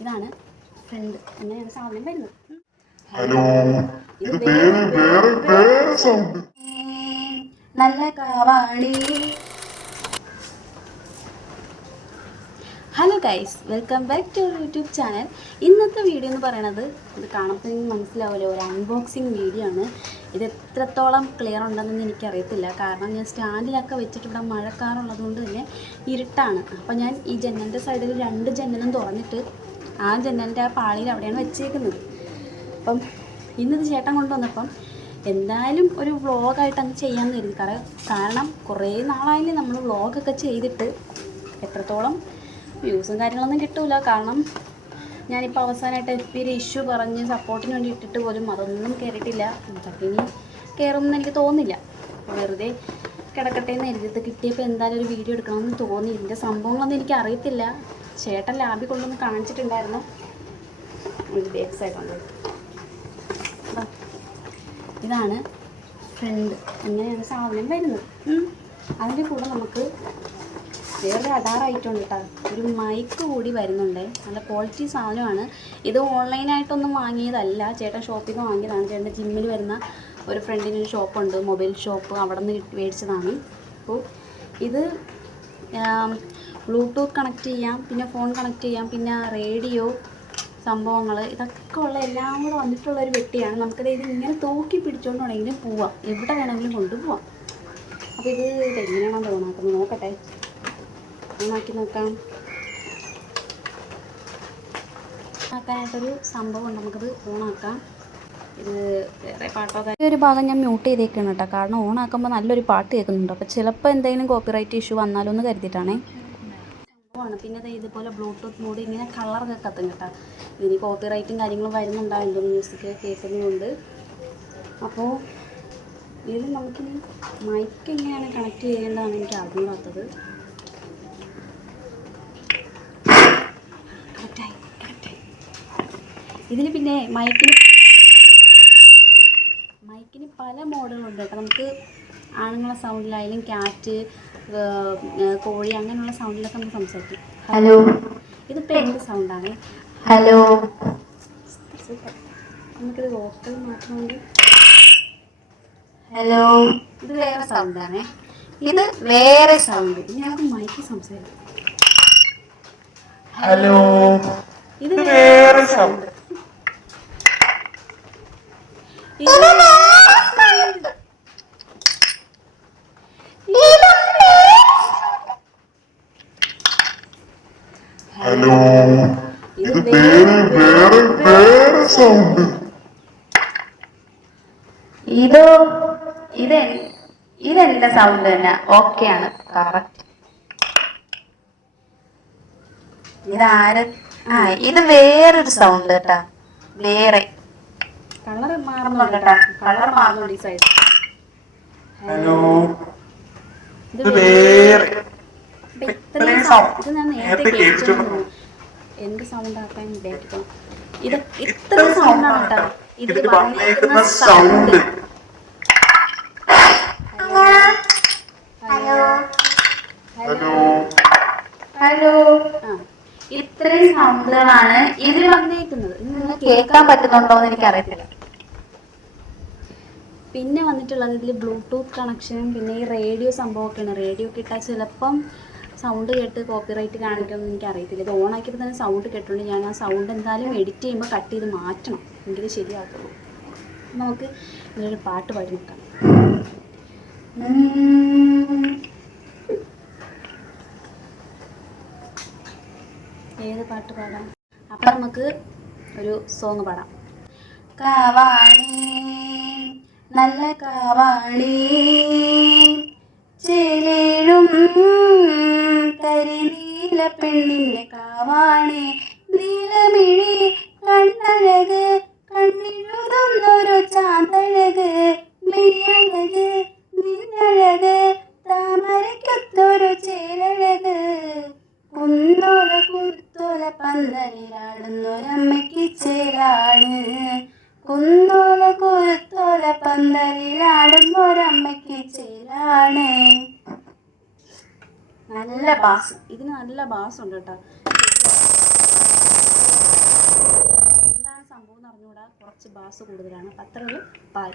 ഇതാണ് ഫ്രണ്ട്. അങ്ങനെയാണ് സാധനം വരുന്നത്. ഹലോ, ഇത് വേറെ വേറെ വേറെ സൗണ്ട്. നല്ല കാവാണി. Hello guys, welcome back to YouTube channel. ഇന്നത്തെ വീഡിയോ എന്ന് പറയണത്, ഇത് കാണുമ്പോൾ മനസ്സിലാവില്ല, ഒരു അൺബോക്സിങ് വീഡിയോ ആണ്. ഇത് എത്രത്തോളം ക്ലിയർ ഉണ്ടെന്നൊന്നും എനിക്കറിയത്തില്ല. കാരണം ഞാൻ സ്റ്റാൻഡിലൊക്കെ വെച്ചിട്ട് ഇവിടെ മഴക്കാറുള്ളത് കൊണ്ട് തന്നെ ഇരുട്ടാണ്. അപ്പോൾ ഞാൻ ഈ ജനലിൻ്റെ സൈഡിൽ 2 ജനലും തുറന്നിട്ട് ആ ജനലിൻ്റെ ആ പാളിയിൽ അവിടെയാണ് വെച്ചേക്കുന്നത്. അപ്പം ഇന്നത് ചേട്ടൻ കൊണ്ടുവന്നപ്പം എന്തായാലും ഒരു വ്ളോഗായിട്ട് അങ്ങ് ചെയ്യാമെന്ന് കരുതി. കാരണം കുറേ നാളായില്ലേ നമ്മൾ വ്ളോഗൊക്കെ ചെയ്തിട്ട്. എത്രത്തോളം വ്യൂസും കാര്യങ്ങളൊന്നും കിട്ടില്ല. കാരണം ഞാനിപ്പോൾ അവസാനമായിട്ട് FB ഇഷ്യൂ പറഞ്ഞ് സപ്പോർട്ടിന് വേണ്ടി ഇട്ടിട്ട് പോലും അതൊന്നും കയറിയിട്ടില്ല. അപ്പം ഇനി കയറുമെന്ന് എനിക്ക് തോന്നുന്നില്ല. വെറുതെ കിടക്കട്ടെ എന്ന് എഴുതിയത് കിട്ടിയപ്പോൾ എന്തായാലും ഒരു വീഡിയോ എടുക്കണമെന്ന് തോന്നി. ഇതിൻ്റെ സംഭവങ്ങളൊന്നും എനിക്ക് അറിയത്തില്ല. ചേട്ടൻ ലാബിൽ കൊണ്ടൊന്ന് കാണിച്ചിട്ടുണ്ടായിരുന്നു. ഒരു ബാക്ക് സൈഡുണ്ട്. ഇതാണ് ഫ്രണ്ട്. അങ്ങനെയാണ് സാധനം വരുന്നത്. അതിൻ്റെ കൂടെ നമുക്ക് വേറൊരു അടാറായിട്ടുണ്ട് കേട്ടോ. ഒരു മൈക്ക് കൂടി വരുന്നുണ്ട്. നല്ല ക്വാളിറ്റി സാധനമാണ്. ഇത് ഓൺലൈനായിട്ടൊന്നും വാങ്ങിയതല്ല, ചേട്ടൻ ഷോപ്പിൽ നിന്ന് വാങ്ങിയതാണ്. ചേട്ടൻ്റെ ജിമ്മിൽ വരുന്ന ഒരു ഫ്രണ്ടിനൊരു ഷോപ്പുണ്ട്, മൊബൈൽ ഷോപ്പ്. അവിടെ നിന്ന് മേടിച്ചതാണ്. അപ്പോൾ ഇത് ബ്ലൂടൂത്ത് കണക്ട് ചെയ്യാം, പിന്നെ ഫോൺ കണക്ട് ചെയ്യാം, പിന്നെ റേഡിയോ സംഭവങ്ങൾ, ഇതൊക്കെ ഉള്ള എല്ലാം കൂടെ വന്നിട്ടുള്ളൊരു വെട്ടിയാണ്. നമുക്കത് ഇങ്ങനെ തൂക്കി പിടിച്ചുകൊണ്ട് വേണമെങ്കിലും പോവാം, എവിടെ വേണമെങ്കിലും കൊണ്ടുപോവാം. അപ്പോൾ ഇതെങ്ങനെയാണോ തോന്നാക്കുന്നത് നോക്കട്ടെ, ഓണാക്കി നോക്കാം. ആക്കാനായിട്ടൊരു സംഭവമുണ്ട്, നമുക്കത് ഓണാക്കാം. ഇത് വേറെ പാട്ടോ ഒരു ഭാഗം ഞാൻ മ്യൂട്ട് ചെയ്തേക്കാണ് കേട്ടോ. കാരണം ഓണാക്കുമ്പോൾ നല്ലൊരു പാട്ട് കേൾക്കുന്നുണ്ട്. അപ്പോൾ ചിലപ്പോൾ എന്തെങ്കിലും കോപ്പിറൈറ്റ് ഇഷ്യൂ വന്നാലോ എന്ന് കരുതിയിട്ടാണേ. സംഭവമാണ്. പിന്നെ ഇതുപോലെ ബ്ലൂടൂത്ത് മോഡ് ഇങ്ങനെ കളറൊക്കെ കത്തും കേട്ടോ. ഇതിന് കോപ്പിറൈറ്റും കാര്യങ്ങളും വരുന്നുണ്ടാവുമല്ലോ മ്യൂസിക് കേൾക്കുന്നതുകൊണ്ട്. അപ്പോൾ ഇതിൽ നമുക്കിനി മൈക്ക് എങ്ങനെയാണ് കണക്ട് ചെയ്യേണ്ടതാണ് എനിക്ക് അറിഞ്ഞാത്തത്. ഇതിന് പിന്നെ മൈക്കിന് പല മോഡുകളുണ്ട് കേട്ടോ. നമുക്ക് ആണുങ്ങളുടെ സൗണ്ടിലായാലും ക്യാറ്റ്, കോഴി, അങ്ങനെയുള്ള സൗണ്ടിലൊക്കെ നമുക്ക് സംസാരിക്കും. ഹലോ, ഇതിപ്പോൾ എന്ത് സൗണ്ടാണ്? ഹലോ. നമുക്കിത് വോക്കൽ മാത്രമുണ്ട്. ഹലോ, ഇത് വേറെ സൗണ്ടാണ്. ഇത് വേറെ സൗണ്ട്. ഇനി നമുക്ക് മൈക്ക് സംസാരിക്കും. ഹലോ, ഇത് വേറെ സൗണ്ട്. ഹലോ, ഇത് വേറെ വേറെ വേറെ സൗണ്ട്. ഇതെന്റെ സൗണ്ട് തന്നെ. ഓക്കെയാണ്, കറക്റ്റ്. ഇത് വേറൊരു സൗണ്ട് കേട്ടാ. വേറെ കളർ മാറുന്നുണ്ട് കേട്ടാ. കളർ മാറുന്നുണ്ട് ഈ സൈഡ്. ഹലോ, ഇത് വേറെ ഇത് ഞാൻ നേരത്തെ കേട്ടിട്ടുണ്ട്. എന്ത് സൗണ്ട് ആക്കാൻ വിചാരിക്കും. ഇത് ഇത്ര സൗണ്ടാണ് കേട്ടോ ഇതിൽ വന്നേക്കുന്ന സൗണ്ട്. Hello hello hello. ഇത്രയും സൗണ്ടുകളാണ് ഇതിൽ വന്നേക്കുന്നത്. നിങ്ങൾക്ക് കേൾക്കാൻ പറ്റുന്നുണ്ടോ എന്ന് എനിക്കറിയത്തില്ല. പിന്നെ വന്നിട്ടുള്ളത് ഇതിൽ ബ്ലൂടൂത്ത് കണക്ഷനും പിന്നെ ഈ റേഡിയോ സംഭവമൊക്കെയാണ്. റേഡിയോ കിട്ടാൻ ചിലപ്പം സൗണ്ട് കേട്ട് കോപ്പിറൈറ്റ് കാണിക്കുമെന്ന് എനിക്കറിയത്തില്ല. ഇത് ഓണാക്കിയപ്പോൾ തന്നെ സൗണ്ട് കേട്ടുകൊണ്ട് ഞാൻ ആ സൗണ്ട് എന്തായാലും എഡിറ്റ് ചെയ്യുമ്പോൾ കട്ട് ചെയ്ത് മാറ്റണം, എങ്കിലും ശരിയാക്കുള്ളൂ. നമുക്ക് ഇതിലൊരു പാട്ട് പാടി നോക്കാം. ഏത് പാട്ട് പാടാം? അപ്പം നമുക്ക് ഒരു സോങ് പാടാം. കാവാണി നല്ല കാവാണി, ചേലേഴും കരിനീല പെണ്ണിന്റെ കാവാണി, നീലമിഴി കണ്ണഴക് കണ്ണിഴുതുന്നൊരു ചാന്തഴക്, മെയ്യഴക് നിന്നഴക് താമരയ്ക്കൊത്തൊരു ചേലഴക്, കുന്നോല കുത്തോല പന്തലിലാടുന്നൊരമ്മയ്ക്ക് ചേലാണ്, കുന്നോല കുരുത്തോല പന്തലിലാടുന്നൊരമ്മയ്ക്ക് ചേലാണ്. നല്ല ബാസ്, ഇതിന് നല്ല ബാസ് ഉണ്ട് കേട്ടോ. കുറച്ച് ബാസ് കൂടുതലാണ് അപ്പം അത്ര ഒരു പാൽ